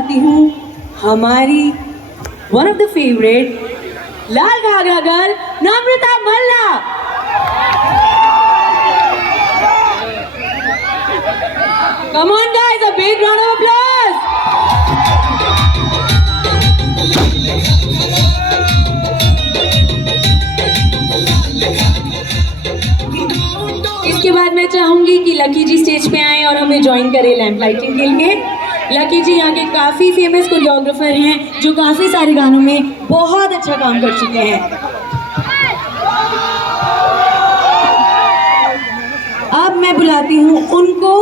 बुलाती हूँ हमारी one of the favourite Lal Ghaghra girl Namrata Malla. Come on guys, a big round of applause. इसके बाद मैं चाहूंगी कि लकी जी स्टेज पे आएं और हमें ज्वाइन करें लैंप लाइटिंग के लिए। लकी जी यहाँ के काफ़ी फेमस कोरियोग्राफर हैं जो काफ़ी सारे गानों में बहुत अच्छा काम कर चुके हैं। अब मैं बुलाती हूँ उनको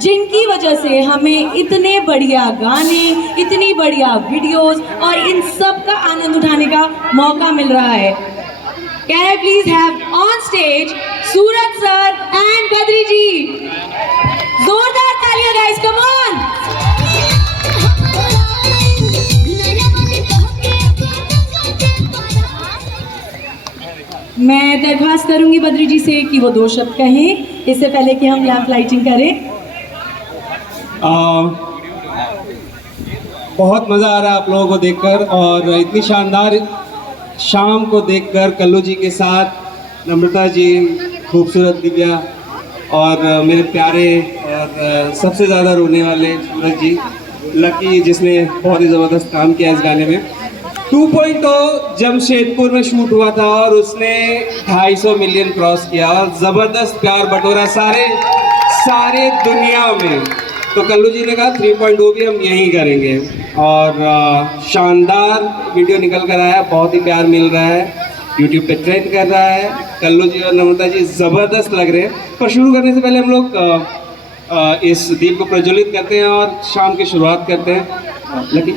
जिनकी वजह से हमें इतने बढ़िया गाने, इतनी बढ़िया वीडियोस और इन सब का आनंद उठाने का मौका मिल रहा है। Can I please have on stage Suraj sir and Badri ji. जोरदार तालियां guys, come on। मैं दरख्वास्त करूंगी बद्री जी से कि वो 2 शब्द कहें इससे पहले कि हम लैंप लाइटिंग करें। बहुत मज़ा आ रहा है आप लोगों को देखकर और इतनी शानदार शाम को देखकर कल्लू जी के साथ नम्रता जी, खूबसूरत दिव्या और मेरे प्यारे और सबसे ज़्यादा रोने वाले सूरज जी, लकी जिसने बहुत ही ज़बरदस्त काम किया इस गाने में। 2.0 जमशेदपुर में शूट हुआ था और उसने 250 मिलियन क्रॉस किया और ज़बरदस्त प्यार बटोरा सारे दुनिया में। तो कल्लू जी ने कहा 3.0 भी हम यहीं करेंगे और शानदार वीडियो निकल कर आया, बहुत ही प्यार मिल रहा है, यूट्यूब पे ट्रेंड कर रहा है। कल्लू जी और नम्रता जी ज़बरदस्त लग रहे हैं। पर शुरू करने से पहले हम लोग इस दीप को प्रज्वलित करते हैं और शाम की शुरुआत करते हैं। लकी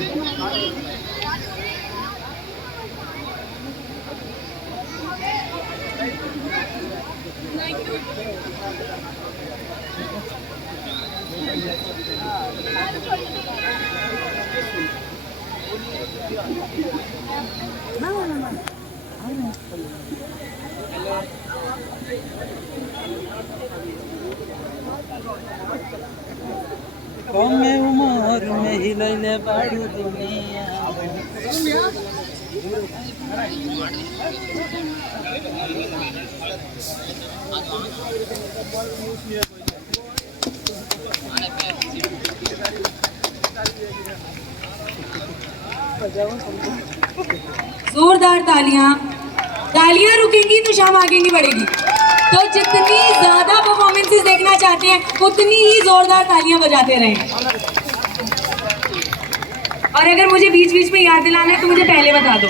कमे उमर में हिलैले बाड़ू दुनिया। जोरदार तालियां रुकेंगी तो शाम आगे नहीं बढ़ेगी। तो जितनी ज्यादा परफॉर्मेंसेस देखना चाहते हैं उतनी ही जोरदार तालियां बजाते रहें। और अगर मुझे बीच बीच में याद दिलाना है तो मुझे पहले बता दो।